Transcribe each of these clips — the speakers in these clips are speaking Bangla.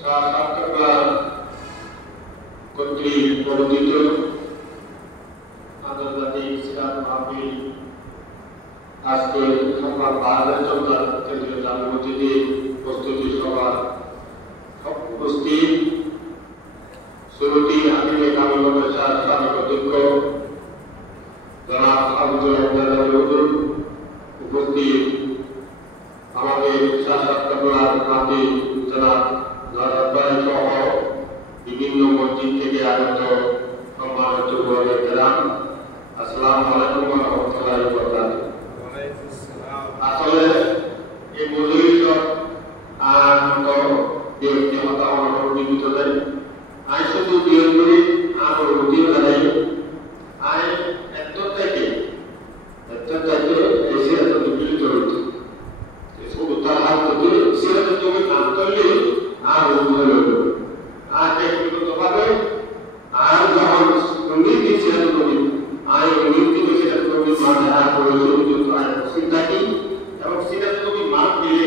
চট্টগ্রাম কর্তৃক প্রবর্তিত আন্তর্জাতিক সিরাত মাহফিল আজকে সকাল 12টায় কেন্দ্রীয় জামে মসজিদে প্রস্তুতি সভা উপস্থিত শুরুতি হাকিমে কামিল মাদ্রাসার সাবেক অধ্যক্ষ জনাব আব্দুল রহমান উপস্থিত আমাদের চট্টগ্রাম মাহফিল জনাব নারায়ণ সহ বিভিন্ন মসজিদ থেকে আগত সম্মানিত ওলামায়ে-কেরাম, আসসালামু আলাইকুম ওয়া রাহমাতুল্লাহি ওয়া বারাকাতুহু। আসলে এই মজলিস আর তো ব্যক্তি হতা অনুভূত দেয় আই শুধু বিয়ে করে আর অনুভূতি দাঁড়াই আই এত থেকে এসে এত বিপরীত হচ্ছে শুধু তার হাত থেকে সেটা তুমি নাম করলে আর অনুভূত হলো আর ব্যক্তিগতভাবে আর যখন নীতি সেটা তুমি আয় নীতি সেটা তুমি মানে আর পরিচয় আয় চিন্তা কি এবং সেটা তুমি মান দিলে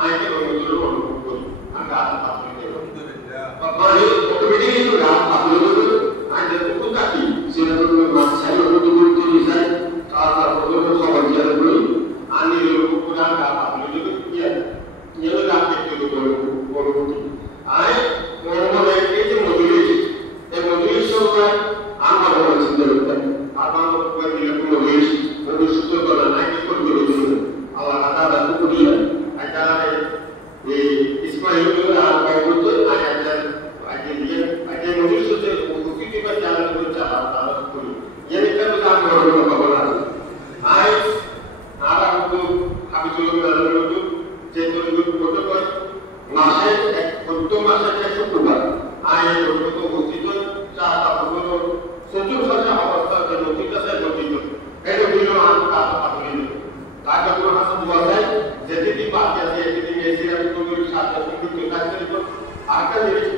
আয়কে অনুভূত অনুভব করি আমি আর পাত্রে দেব বাবারে অটোমেটিক্যালি তো রাত পাত্রে দেব আয় দেখো কোনটা কি সেটা তুমি মান চাই অনুভূত করতে চাই তার প্রথমে সবাই জিজ্ঞাসা করি আনি লোক পুরান রাত পাত্রে দেব কি আছে নিয়ে রাত দেখতে অনুভূতি আয় মনে এই যে মজলিস এই মজলিস সবাই আমার বড় চিন্তা করতে আমার উপর দিয়ে মজলিস অনুষ্ঠিত করা নাই কি করবে আল্লাহ তাআলা শুকরিয়া আকারে এই ইসমাইল আর কওমতে আগে মজলিসে উপস্থিতি বা জানা করতে আল্লাহ করি এই কারণে আমরা বড় খবর আছে আই আর তো হাবিজুল রাহমান যে তরিকত করতে পারে মাসে এক প্রত্যেক মাসে এক শুক্রবার আয় লোক উপস্থিত যা তারপর চতুর্থ অবস্থাতে নদীর কাছে নদীত এটা হলো আপনি তাকে কোনো হাসা দেওয়া যায় যেদিন বাকি আছে এদিন এসে আমি তোমার সাথে সংযুক্ত কাজ করব আরেকটা জিনিস